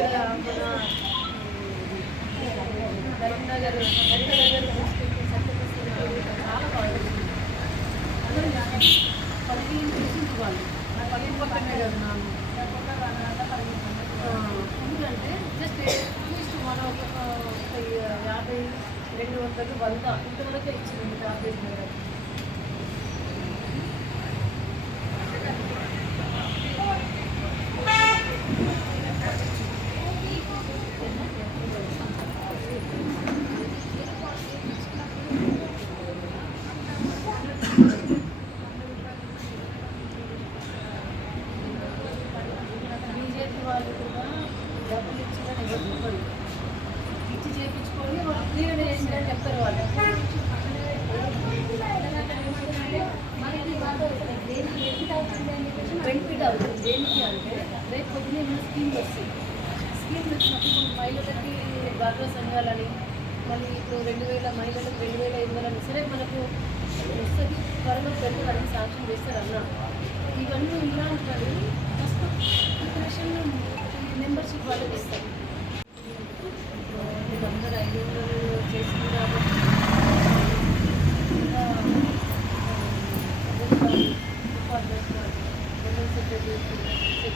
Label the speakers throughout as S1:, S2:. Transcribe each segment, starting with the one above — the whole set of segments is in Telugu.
S1: ఇక్కడ మన కరీంనగర్ కరీంనగర్ చాలా బాగుంటుంది పదిహేను పేషెంట్ వాళ్ళు పదిహేను పక్కనే కదా ఎందుకంటే జస్ట్ అట్లీస్ట్ మనం ఒక యాభై రెండు వందలు వంద ఇంతవరకు ఇచ్చింది యాభై బెనిఫిట్ అవుతుంది దేనికి అంటే రేపు పొద్దున ఏమైనా స్కీమ్ వస్తుంది స్కీమ్ వచ్చినప్పుడు మహిళలకి డ్వాక్రా సంఘాలని మళ్ళీ ఇప్పుడు రెండు వేల మహిళలకు రెండు వేల ఐదు వందలని సరే మనకు వస్తుంది త్వరలో పెరుగుదని శాంక్షన్ చేస్తారు అన్న ఇవన్నీ ఇలా ఉంటాయి. ఫస్ట్ ప్రిపరేషన్ మెంబర్షిప్ వాళ్ళకి ఇస్తారు ఇప్పుడు అందరూ ఐదు వందలు చేసింది కాబట్టి ఇంకా, ఆ, డిపార్ట్మెంట్ వాళ్ళు, జనరల్ సెక్రటరీ సెక్రటరీ అందరికీ పోస్టులు ఉంటాయి. వీటికి కూడా వీళ్ళందరూ మెంబర్షిప్ చేసి పరిధి వస్తుంది
S2: నేను స్క్రీన్ షాట్ కొట్టున్నాను అవును మేడం అయితే డబ్బులు కట్ అయినా కానీ అది రాకపోతే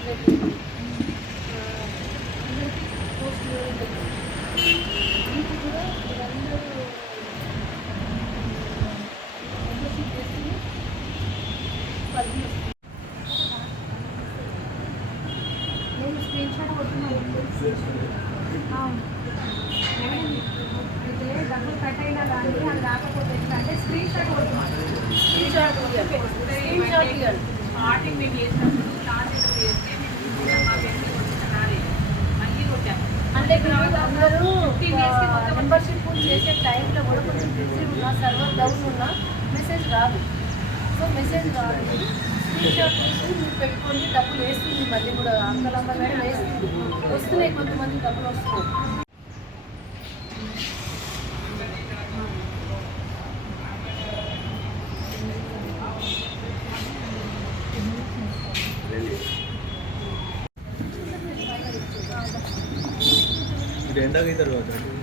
S2: ఎట్లా అంటే స్క్రీన్ షాట్ కొట్టున్నాను
S1: స్క్రీన్ షాట్ తీయాలి. స్క్రీన్ షాట్ తీయాలి.
S3: స్టార్టింగ్ మేము చేసినప్పుడు స్టార్టింగ్ చేస్తే మేము కూడా మాకు ఎంత వచ్చిన రాలేదు మళ్ళీ కొట్టాము
S1: అంటే ఇప్పుడు అందరూ మెంబర్షిప్ చేసే టైంలో కూడా కొంచెం బిజీ ఉన్నా సర్వర్ డౌన్ ఉన్నా మెసేజ్ రాదు. సో మెసేజ్ రాదు. స్క్రీన్ షాట్ తీసి మీరు పెట్టుకోండి డబ్బులు వేస్తుంది మళ్ళీ కూడా అంకలమ్మ వేస్తుంది వస్తున్నాయి కొంతమంది డబ్బులు వస్తున్నాయి.
S4: गेंदा किधर हुआ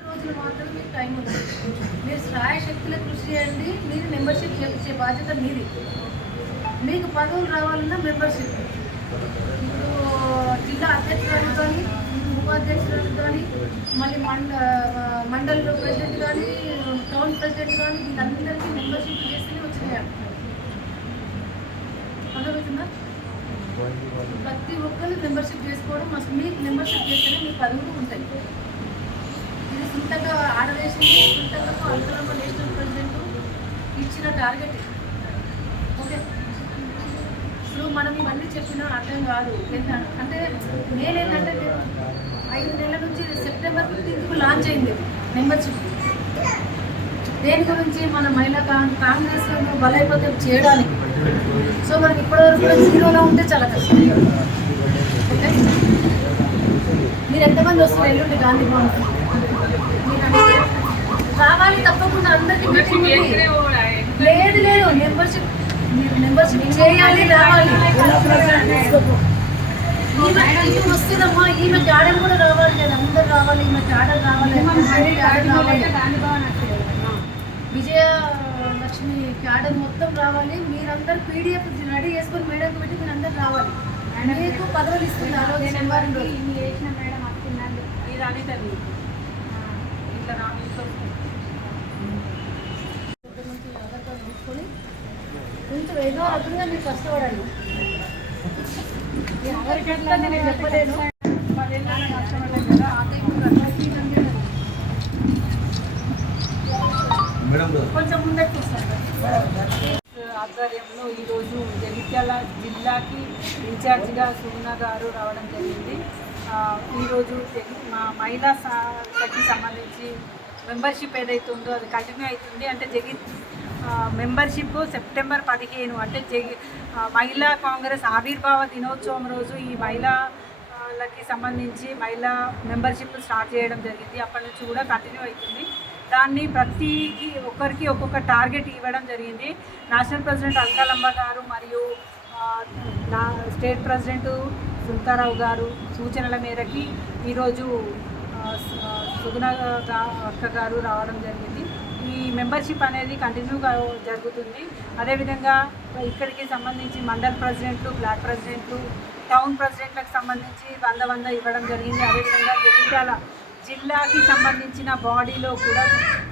S4: రోజులు మాత్రం మీకు టైం ఉంది మీరు శ్రాయశక్తుల కృషి చేయండి మీరు మెంబర్షిప్ చేసే బాధ్యత మీది. మీకు పదవులు రావాలన్నా మెంబర్షిప్ ఇప్పుడు జిల్లా అధ్యక్షురాలు కానీ ఉపాధ్యక్షురాలు కానీ మళ్ళీ మండ మండల్ ప్రెసిడెంట్ కానీ టౌన్ ప్రెసిడెంట్ కానీ వీళ్ళందరికీ మెంబర్షిప్ చేస్తూనే వచ్చినాయి అర్థమవుతుందా? ప్రతి ఒక్కరు మెంబర్షిప్ చేసుకోవడం అసలు మీకు మెంబర్షిప్ చేస్తేనే మీ పదవులు ఉంటాయి. ఇది సొంతంగా ఆడవేసింది సొంతంగా అల్కలమ్మ నేషనల్ ప్రెసిడెంట్ ఇచ్చిన టార్గెట్ ఓకే. ఇప్పుడు మనం ఇవన్నీ చెప్పినా అర్థం కాదు. అంటే నేనేంటంటే ఐదు నెలల నుంచి సెప్టెంబర్ ఫిఫ్టీన్త్కు లాంచ్ అయింది మెంబర్షిప్ దేని గురించి మన మహిళా కాంగ్రెస్ బలైపోతే చేయడానికి? సో మనం ఇప్పటివరకు కూడా జీరోలో ఉంటే చాలా కష్టం. ఓకే? మీరు ఎంతమంది వస్తారు ఎల్లుండి గాంధీ భవన్? రావాలి తప్పకుండా అందరికీ. లేదు లేదు మెంబర్షిప్ మీరు మెంబర్షిప్ చేయాలి రావాలి. ఈమె ఈమె వస్తుందమ్మా ఈమె ఆడలు కూడా రావాలి కదా అందరు రావాలి ఈమె ఆడలు రావాలి
S1: విజయ లక్ష్మి క్యాడర్ మొత్తం రావాలి. మీరందరూ పీడిఎఫ్ రెడీ చేసుకొని మేడంకి పెట్టి మీరు అందరు రావాలి మీకు పదవులు శనివారం రోజు
S2: చేసిన మేడం
S3: ఇది అనేది ఇట్లా
S1: కొంచెం ఏదో రకంగా మీరు కష్టపడండి. ఎవరికి ఎట్లా అని నేను చెప్పలేను.
S3: ఆధ్వర్యంలో ఈరోజు జగిత్యాల జిల్లాకి ఇన్ఛార్జిగా సుగుణ గారు రావడం జరిగింది. ఈరోజు మా మహిళా శాఖకి సంబంధించి
S2: సంబంధించి మెంబర్షిప్ ఏదైతే ఉందో అది కంటిన్యూ అవుతుంది. అంటే జగిత్ మెంబర్షిప్ సెప్టెంబర్ పదిహేను అంటే జగి మహిళా కాంగ్రెస్ ఆవిర్భావ దినోత్సవం రోజు ఈ మహిళా సంబంధించి మహిళా మెంబర్షిప్ స్టార్ట్ చేయడం జరిగింది. అప్పటి నుంచి కూడా కంటిన్యూ అవుతుంది. దాన్ని ప్రతి ఒక్కరికి ఒక్కొక్క టార్గెట్ ఇవ్వడం జరిగింది. నేషనల్ ప్రెసిడెంట్ అల్కాలంబ గారు మరియు నా స్టేట్ ప్రెసిడెంట్ సుల్తారావు గారు సూచనల మేరకి ఈరోజు సుగుణ అక్క గారు రావడం జరిగింది. ఈ మెంబర్షిప్ అనేది కంటిన్యూగా జరుగుతుంది. అదేవిధంగా ఇక్కడికి సంబంధించి మండల్ ప్రెసిడెంట్లు బ్లాక్ ప్రెసిడెంట్లు టౌన్ ప్రెసిడెంట్లకు సంబంధించి వంద వంద ఇవ్వడం జరిగింది. అదేవిధంగా జగిత్యాల జిల్లాకి సంబంధించిన బాడీలో కూడా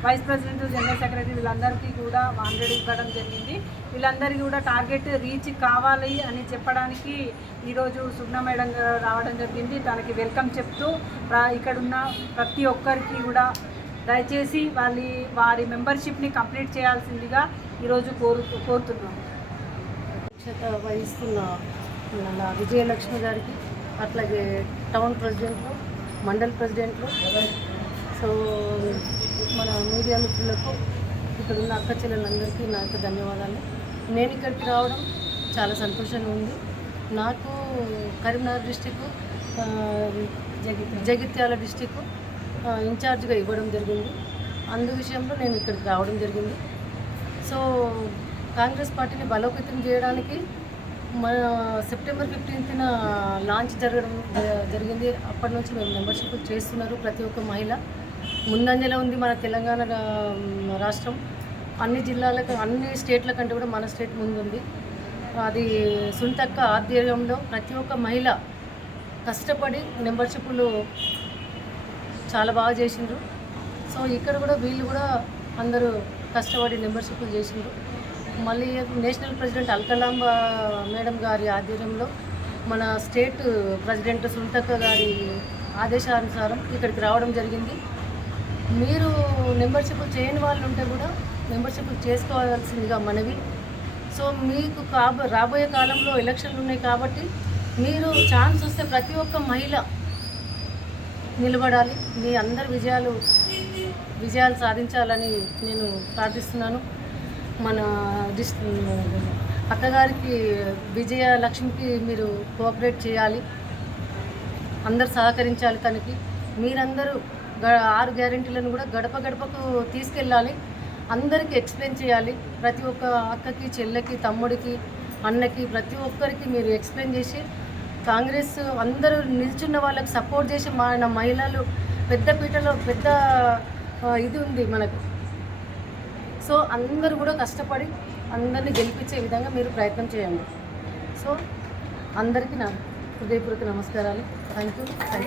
S2: వైస్ ప్రెసిడెంట్ జనరల్ సెక్రటరీ వీళ్ళందరికీ కూడా హండ్రెడ్ ఇవ్వడం జరిగింది. వీళ్ళందరికీ కూడా టార్గెట్ రీచ్ కావాలి అని చెప్పడానికి ఈరోజు సుగ్న మేడం రావడం జరిగింది. తనకి వెల్కమ్ చెప్తూ ప్ర- ఇక్కడున్న ప్రతి ఒక్కరికి కూడా దయచేసి వాళ్ళ వారి మెంబర్షిప్ని కంప్లీట్ చేయాల్సిందిగా ఈరోజు కోరు కోరుతున్నాం.
S1: వహిస్తున్న విజయలక్ష్మి గారికి అట్లాగే టౌన్ ప్రెసిడెంట్ మండల్ ప్రెసిడెంట్లు. సో మన మీడియా మిత్రులకు ఇక్కడ ఉన్న అక్క చెల్లెలందరికీ నా యొక్క ధన్యవాదాలు. నేను ఇక్కడికి రావడం చాలా సంతోషంగా ఉంది. నాకు కరీంనగర్ డిస్టిక్ జగిత్యాల డిస్టిక్ ఇన్ఛార్జ్గా ఇవ్వడం జరిగింది. అందు విషయంలో నేను ఇక్కడికి రావడం జరిగింది. సో కాంగ్రెస్ పార్టీని బలోపేతం చేయడానికి సెప్టెంబర్ ఫిఫ్టీన్త్న లాంచ్ జరగడం జ- జరిగింది. అప్పటి నుంచి మేము మెంబర్షిప్ చేస్తున్నారు ప్రతి ఒక్క మహిళ. ముందంజలో ఉంది మన తెలంగాణ రాష్ట్రం. అన్ని జిల్లాలకు అన్ని స్టేట్ల కంటే కూడా మన స్టేట్ ముందుంది. అది సుంతక్క ఆధ్వర్యంలో ప్రతి ఒక్క మహిళ కష్టపడి మెంబర్షిప్లు చాలా బాగా చేసిండ్రు. సో ఇక్కడ కూడా వీళ్ళు కూడా అందరూ కష్టపడి మెంబర్షిప్లు చేసిండ్రు. మళ్ళీ నేషనల్ ప్రెసిడెంట్ అల్కలాంబ మేడం గారి ఆధ్వర్యంలో మన స్టేట్ ప్రెసిడెంట్ సుంతక్క గారి ఆదేశానుసారం ఇక్కడికి రావడం జరిగింది. మీరు మెంబర్షిప్ చేయని వాళ్ళు ఉంటే కూడా మెంబర్షిప్ చేసుకోవాల్సిందిగా మనవి. సో మీకు కాబ రాబోయే కాలంలో ఎలక్షన్లు ఉన్నాయి కాబట్టి మీరు ఛాన్స్ వస్తే ప్రతి ఒక్క మహిళ నిలబడాలి. మీ అందరి విజయాలు విజయాలు సాధించాలని నేను ప్రార్థిస్తున్నాను. మన డిస్ అక్కగారికి విజయలక్ష్మికి మీరు కోఆపరేట్ చేయాలి. అందరు సహకరించాలి తనకి. మీరందరూ గ- ఆరు గ్యారెంటీలను కూడా గడప గడపకు తీసుకెళ్ళాలి. అందరికీ ఎక్స్ప్లెయిన్ చేయాలి. ప్రతి ఒక్క అక్కకి చెల్లెకి తమ్ముడికి అన్నకి ప్రతి ఒక్కరికి మీరు ఎక్స్ప్లెయిన్ చేసి కాంగ్రెస్ అందరూ నిల్చున్న వాళ్ళకి సపోర్ట్ చేసి మన మహిళలు పెద్ద పీటలో పెద్ద ఇది ఉంది మనకు. సో అందరూ కూడా కష్టపడి అందరినీ గెలిపించే విధంగా మీరు ప్రయత్నం చేయండి. సో అందరికీ నా హృదయపూర్వక నమస్కారాలు. Thank you thank